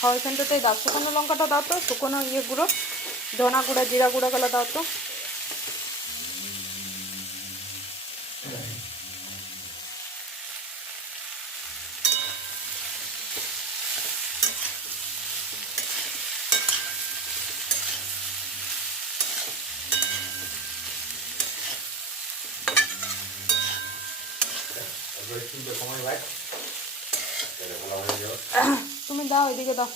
হয় এখানটাতেই দাও, শুকনো লঙ্কাটা দাও তো, শুকনো ইয়ে গুঁড়ো, ধনা গুঁড়া জিরা গুঁড়ো গুলো দাও তো। তুমি দাও, এদিকে দাও,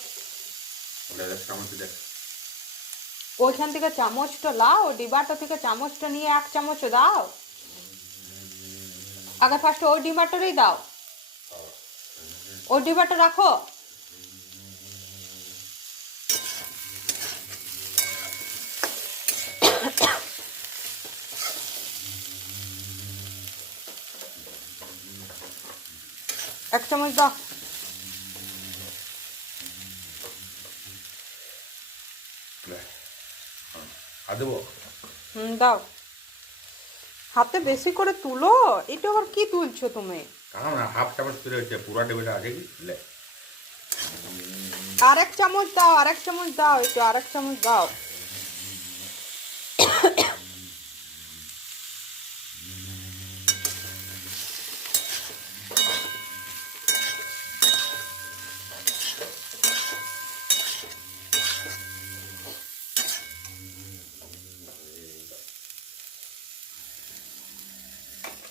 ওইখান থেকে চামচটা লাও, ডিবাটা থেকে চামচটা নিয়ে 1 চামচ দাও। আগে ফার্স্ট ওই ডিবাটারই দাও, ওই ডিবাটা রাখো। এক চামচ দাও। দাও, হাতে বেশি করে তুলো। এটা আবার কি তুলছো তুমি? হাফ চামচ তুলে হচ্ছে, পুরা ডেবিটা আছে কি? আরেক চামচ দাও, আরেক চামচ দাও, একটু আরেক চামচ দাও।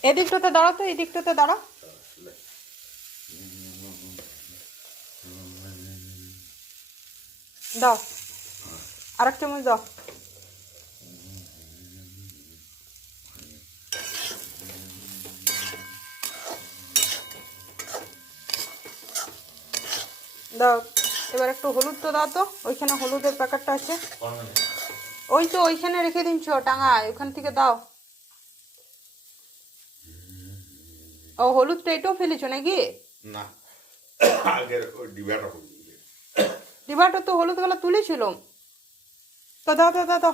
এদিকটাতে দাঁড়াও তো, এদিকটাতে দাঁড়াও। দাও, আরেক চামচ দাও। দাও, এবার একটু হলুদ তো দাও তো, ওইখানে হলুদের প্যাকেটটা আছে, ওই তো ওইখানে রেখে দিনছো টাঙায়, ওখান থেকে দাও। ও হলুদটা এটাও ফেলেছো নাকি? না, আগের ওই ডিবাটা তো হলুদ গুলো তুলেছিল তো, দাও দাও দাও দাও।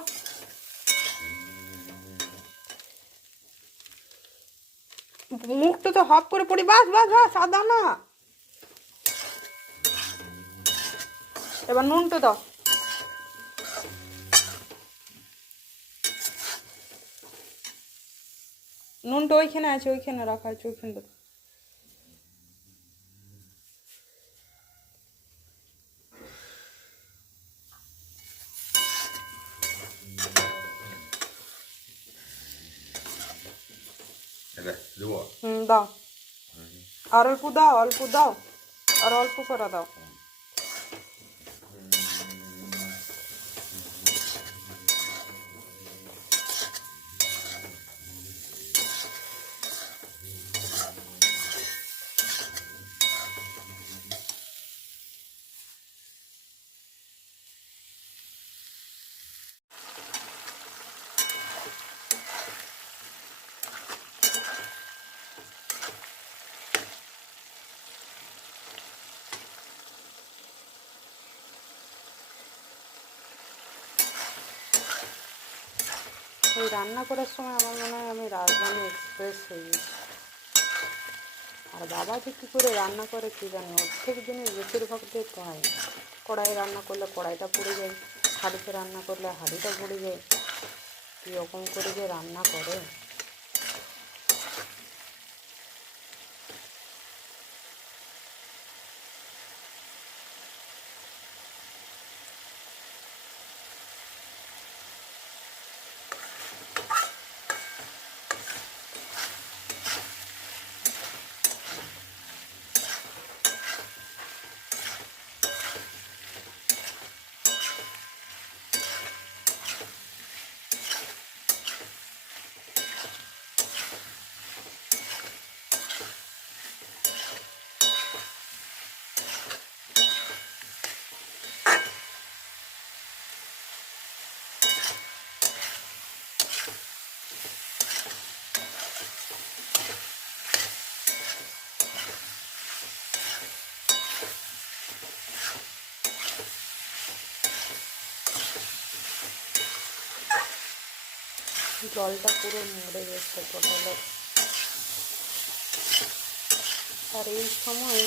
মুখটা তো হপ করে পড়ি, বাস বাস বাস, সাদা না। এবার নুনটা দাও। নুনটা ওইখানে আছে, ওইখানে রাখা আছে, ওইখানটা। দাও, আর অল্প দাও, অল্প দাও, আর অল্প করে দাও। এই রান্না করার সময় আমার মনে হয় আমি রাজধানী এক্সপ্রেস হয়ে গেছি। আর বাবা যে কী করে রান্না করে কী জানি, অর্ধেক জিনিস বেশিরভাগ দিয়ে হয় না। কড়াই রান্না করলে কড়াইটা পুড়ে যায়, হাঁড়িতে রান্না করলে হাঁড়িটা পুড়ে যায়, কীরকম করে যে রান্না করে। জলটা পুরো মরে গেছে পটলের। আর এই সময়ে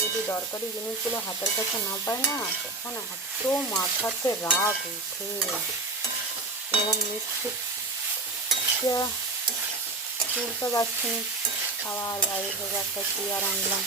যদি দরকারি জিনিসগুলো হাতের কাছে না পায় না, তখন এত মাথাতে রাগ উঠে। যেমন মিক্সি তুলতে পারছি না, আবার বাইরে থেকে একটা চেয়ার আনলাম।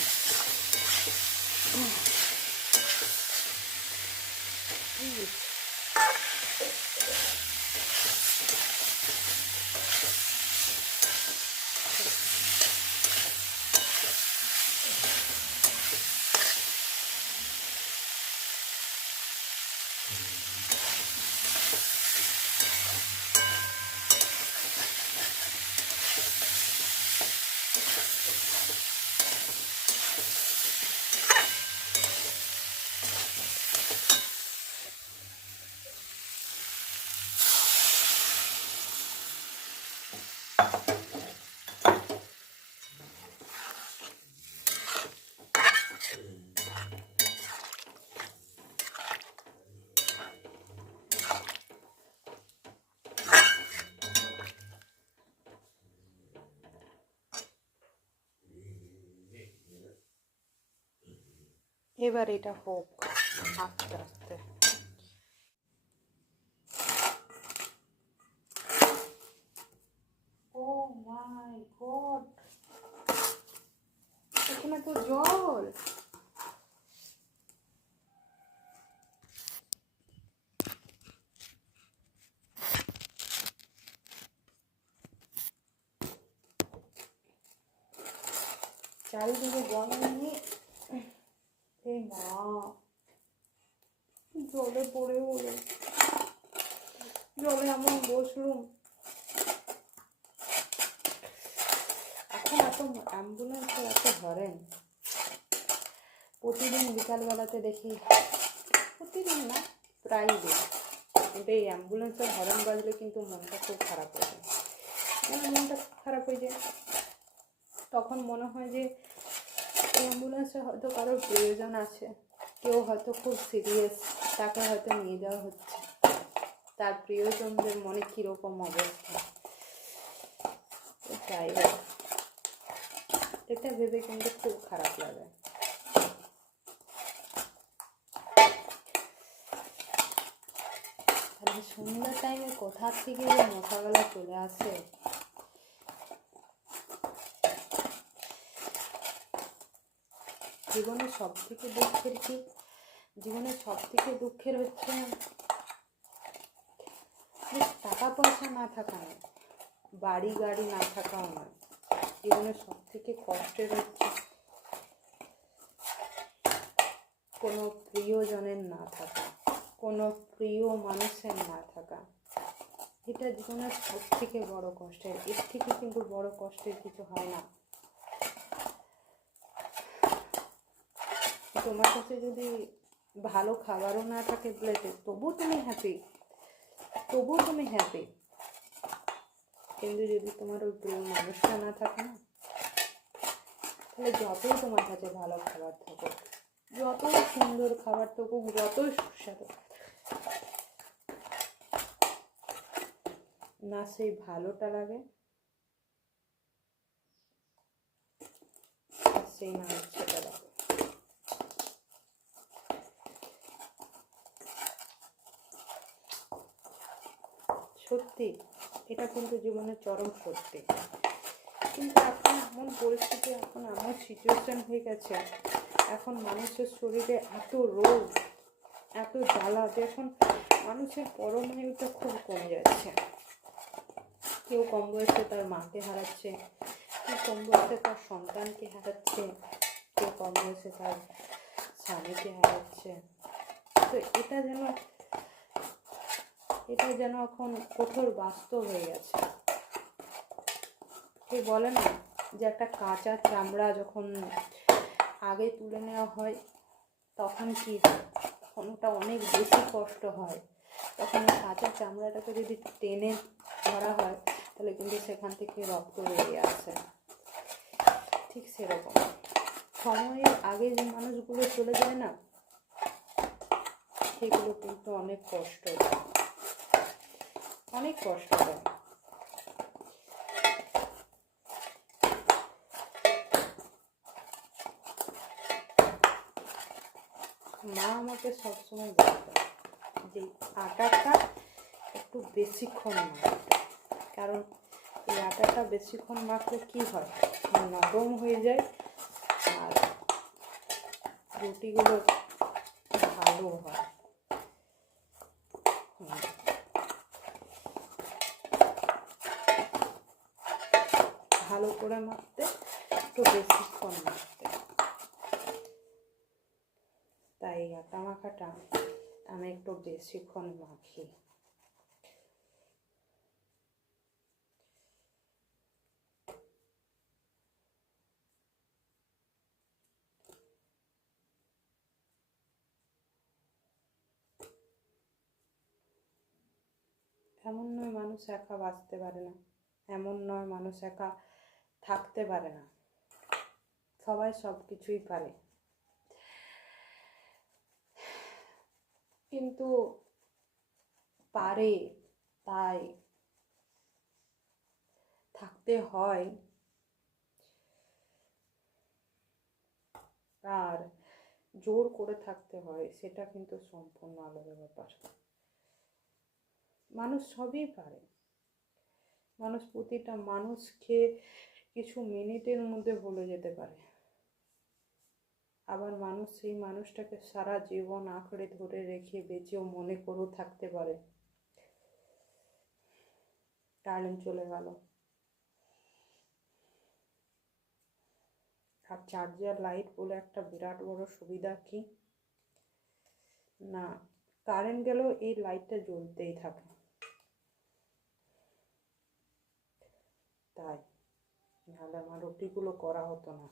এবার এটা হোক আস্তে আস্তে। ও মাই গড, এখানে তো জল। চারিদিকে জল নিয়ে, এই মা, জলে পড়ে হলো, জলে এমন বসলুম। এখন এত অ্যাম্বুলেন্সের এত হরেন, প্রতিদিন বিকালবেলাতে দেখি, প্রতিদিন না প্রায় দিন, কিন্তু এই অ্যাম্বুলেন্সের হরেন বাজলে কিন্তু মনটা খুব খারাপ হয়ে যায়। মনটা খারাপ হয়ে যায়, তখন মনে হয় যে এই অ্যাম্বুলেন্সে হয়তো কারোর প্রয়োজন আছে, কেউ হয়তো খুব সিরিয়াস, তাকে হয়তো নিয়ে যাওয়া হচ্ছে, তার প্রিয়জনদের মনে কীরকম অবস্থা। যাই হোক, এটা ভেবে কিন্তু খুব খারাপ লাগে। তাহলে সন্ধ্যার টাইমে কোথা থেকে যে মশাগুলো চলে আসে। জীবনের সব থেকে দুঃখের কি, জীবনের সব থেকে দুঃখের হচ্ছে যে টাকা পয়সা না থাকা নয়, বাড়ি গাড়ি না থাকাও নয়, জীবনের সব থেকে কষ্টের হচ্ছে কোনো প্রিয়জনের না থাকা, কোনো প্রিয় মানুষের না থাকা। এটা জীবনের সব থেকে বড় কষ্টের, এর থেকে কিন্তু বড় কষ্টের কিছু হয় না। তোমার কাছে যদি ভালো খাবারও না থাকে প্লেটে, তবুও তুমি হ্যাপি, কিন্তু যদি তোমার ওই প্রিয় মানুষটা না থাকে না, তাহলে যতই তোমার কাছে ভালো খাবার থাকুক, যতই সুন্দর খাবার থাকুক, যতই সুস্বাদু না, সেই ভালোটা লাগে, সেই মানুষটা লাগে। সত্যি, এটা কিন্তু জীবনের চরম সত্যি। কিন্তু এখন এমন পরিস্থিতি, এখন এমন সিচুয়েশন হয়ে গেছে, এখন মানুষের শরীরে এত রোগ, এত জ্বালা, যে এখন মানুষের পরমায়ুটা খুব কমে যাচ্ছে। কেউ কম বয়সে তার মাকে হারাচ্ছে, কেউ কম বয়সে তার সন্তানকে হারাচ্ছে, কেউ কম বয়সে তার স্বামীকে হারাচ্ছে। তো এটা যেন এখন কঠোর বাস্তব হয়ে গেছে। কেউ বলে না যে একটা কাঁচা চামড়া যখন আগে তুলে নেওয়া হয়, তখন কি হয়, তখন ওটা অনেক বেশি কষ্ট হয়। তখন ওই কাঁচা চামড়াটাকে যদি টেনে ধরা হয়, তাহলে কিন্তু সেখান থেকে রক্ত বেরিয়ে আসে। ঠিক সেরকম সময়ের আগে যে মানুষগুলো চলে যায় না, সেগুলো কিন্তু অনেক কষ্ট দেয়। মা আমাকে সবসময় বলতো যে আটাটা একটু বেশিক্ষণ মাখতে, কারণ এই আটাটা বেশিক্ষণ মাখলে কী হয়, নরম হয়ে যায় আর রুটিগুলো ভালো হয়। ভালো করে মাখতে একটু বেশিক্ষণ মাখতে, তাই আটা মাখাটা আমি একটু বেশিক্ষণ মাখি। এমন নয় মানুষ একা বাঁচতে পারে না, এমন নয় মানুষ একা থাকতে পারে না, সবাই সব কিছুই পারে, কিন্তু পারে তাই থাকতে হয়। আর জোর করে থাকতে হয়, সেটা কিন্তু সম্পূর্ণ আলাদা ব্যাপার। মানুষ সবই পারে, মানুষ প্রতিটা মানুষকে কিছু মিনিটের মধ্যে ভুলে যেতে পারে, আবার মানুষ সেই মানুষটাকে সারা জীবন আঁকড়ে ধরে রেখে বেঁচেও মনে করেও থাকতে পারে। কারেন্ট চলে গেল, আর চার্জার লাইট বলে একটা বিরাট বড় সুবিধা কি না, কারেন্ট গেলেও এই লাইটটা জ্বলতেই থাকে। তাই নাহলে আমার রুটিগুলো করা হতো না।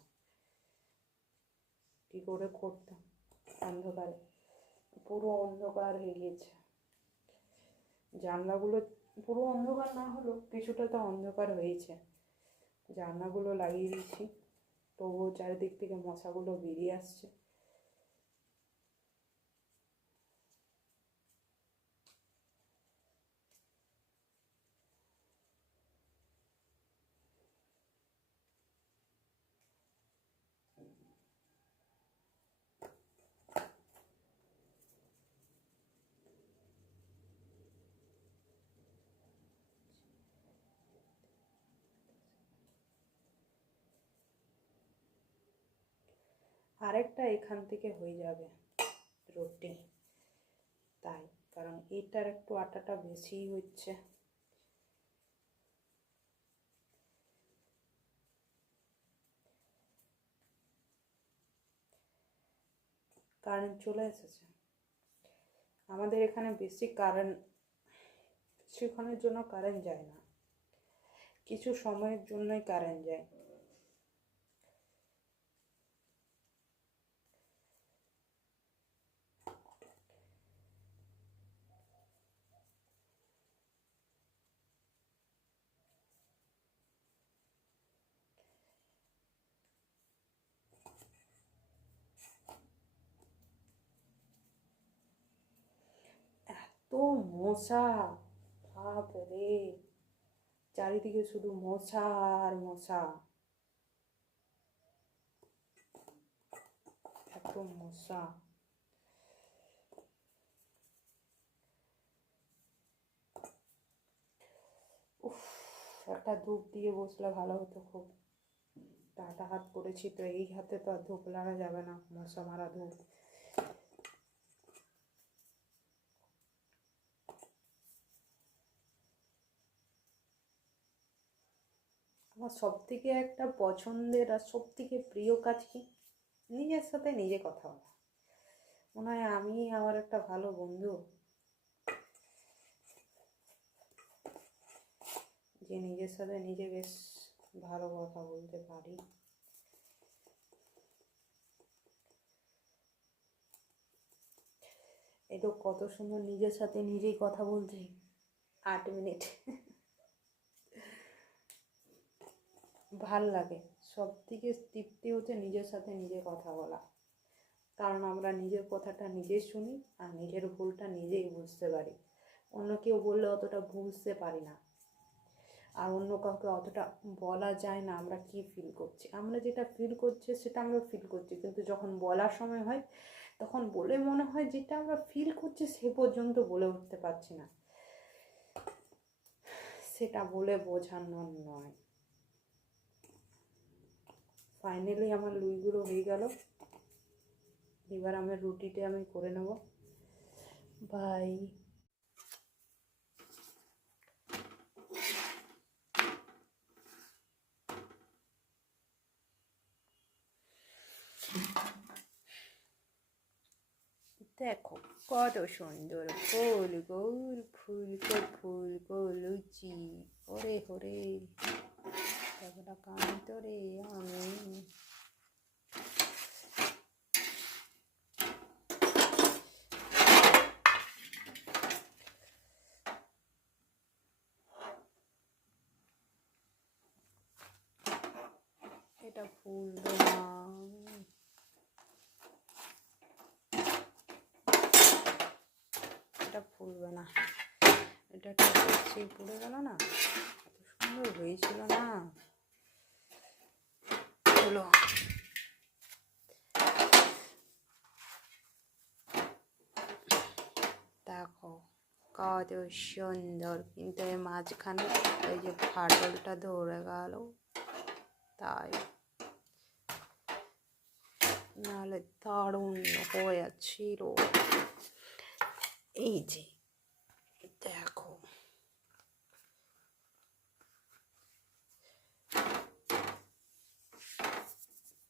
কী করে করতাম, অন্ধকারে, পুরো অন্ধকার হয়ে গেছে, জানলাগুলো পুরো অন্ধকার না হলেও কিছুটা তো অন্ধকার হয়েছে। জানলাগুলো লাগিয়ে দিয়েছি, তবুও চারিদিক থেকে মশাগুলো বেরিয়ে আসছে। আরেকটা এখান থেকে হয়ে যাবে রুটি, তাই, কারণ এটার একটু আটাটা বেশিই হচ্ছে। কারেন্ট চলে এসেছে আমাদের এখানে, বেশিক্ষণের জন্য কারেন্ট যায় না, কিছু সময়ের জন্যই কারেন্ট যায়। এত মশা, বাপ রে, চারিদিকে শুধু মশা আর মশা, এত মশা। উফ, একটা ধূপ দিয়ে বসলে ভালো হতো খুব। টাটা হাত পড়েছি তো, এই হাতে তো আর ধূপ লাগা যাবে না, মশা মারা ধূপ। আমার সব থেকে একটা পছন্দের আর সব থেকে প্রিয় কাজ কি, নিজের সাথে নিজে কথা বলা। মনে হয় আমি আমার একটা ভালো বন্ধু, যে নিজের সাথে নিজে বেশ ভালো কথা বলতে পারি। এই তো কত সুন্দর নিজের সাথে নিজেই কথা বলছি, 8 মিনিট। ভাল লাগে, সব থেকে তৃপ্তি হচ্ছে নিজের সাথে নিজে কথা বলা, কারণ আমরা নিজের কথাটা নিজে শুনি আর নিজের ভুলটা নিজেই বুঝতে পারি। অন্য কেউ বললে অতটা বুঝতে পারি না, আর অন্য কাউকে অতটা বলা যায় না আমরা কি ফিল করছি। আমরা যেটা ফিল করছি সেটা আমরা ফিল করছি, কিন্তু যখন বলার সময় হয় তখন বলে মনে হয় যেটা আমরা ফিল করছি সে পর্যন্ত বলে উঠতে পারছি না, সেটা বলে বোঝানোর নয়। ফাইনালি আমার লুইগুলো হয়ে গেল। এবার আমার রুটিটা আমি করে নেব। বাই। দেখো কত সুন্দর ফুল গোল ফুল গো লুচি, ওরে হরে তবলা কান্ত রে আমি। এটা ফুলবে না, এটা ফুলবে না, এটা সেই পুড়ে গেল না, এত সুন্দর হয়েছিল না হলো। দেখো কত সুন্দর, কিন্তু এই মাঝখানে ওই যে ফাটলটা ধরে গেল, তাই নাহলে দারুণ হয়েছিল। এই যে দেখো,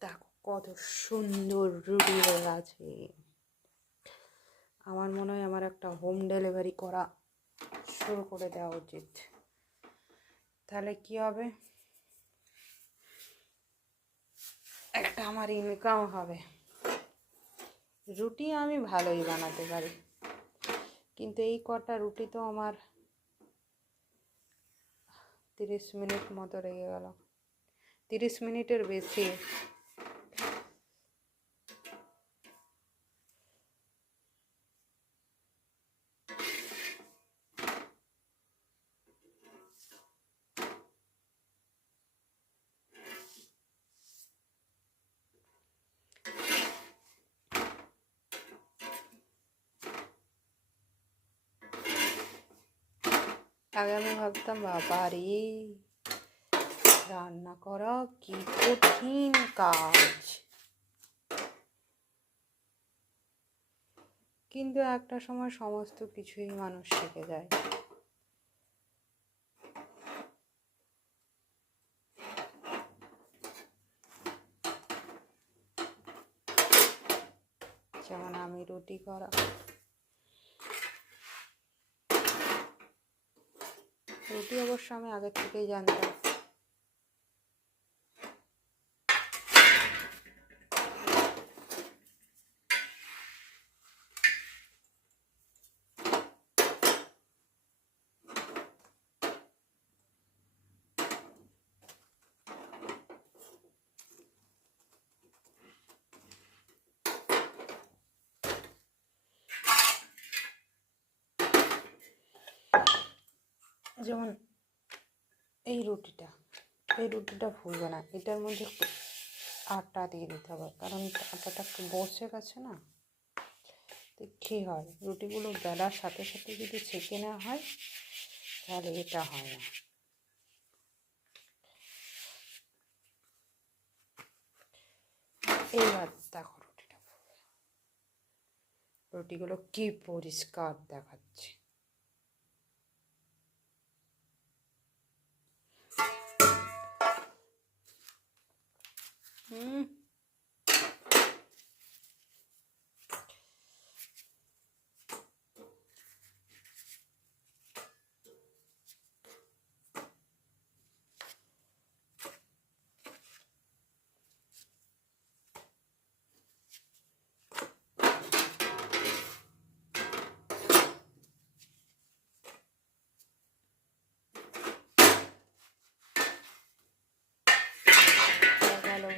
দেখো কত সুন্দর রুটি হয়ে গেছে। আমার মনে হয় আমার একটা হোম ডেলিভারি করা শুরু করে দেওয়া উচিত, তাহলে কি হবে, একটা আমার ইনকাম হবে। রুটি আমি ভালোই বানাতে পারি, কিন্তু এই কটা রুটি তো আমার 30 মিনিট মতো লেগে গেল, 30 মিনিটের বেশি। আগে আমি ভাবতাম বাবা রে, রান্না করা কি কঠিন কাজ, কিন্তু একটা সময় সমস্ত কিছুই মানুষ শিখে যায়। যেমন আমি রুটি করা, রুটি অবশ্য আমি আগের থেকেই জানতাম। যেমন এই রুটিটা ফুলবে না, এটার মধ্যে একটু আটা দিয়ে দিতে হবে, কারণ আটাটা একটু বসে গেছে না। তো কী হয়, রুটিগুলো বেলার সাথে সাথে যদি ছেঁকে নেওয়া হয় তাহলে এটা হয় না। এইবার দেখো রুটিগুলো কি পরিষ্কার দেখাচ্ছে।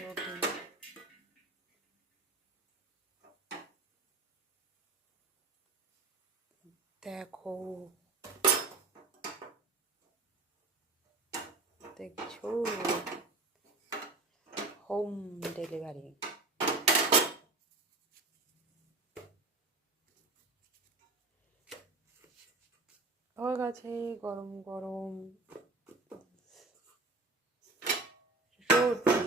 রুটি দেখো, দেখছো, হোম ডেলিভারি। আছে গরম গরম রুটি।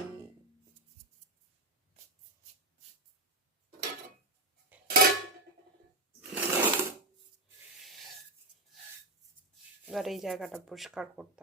এবার এই জায়গাটা পরিষ্কার করতে হবে।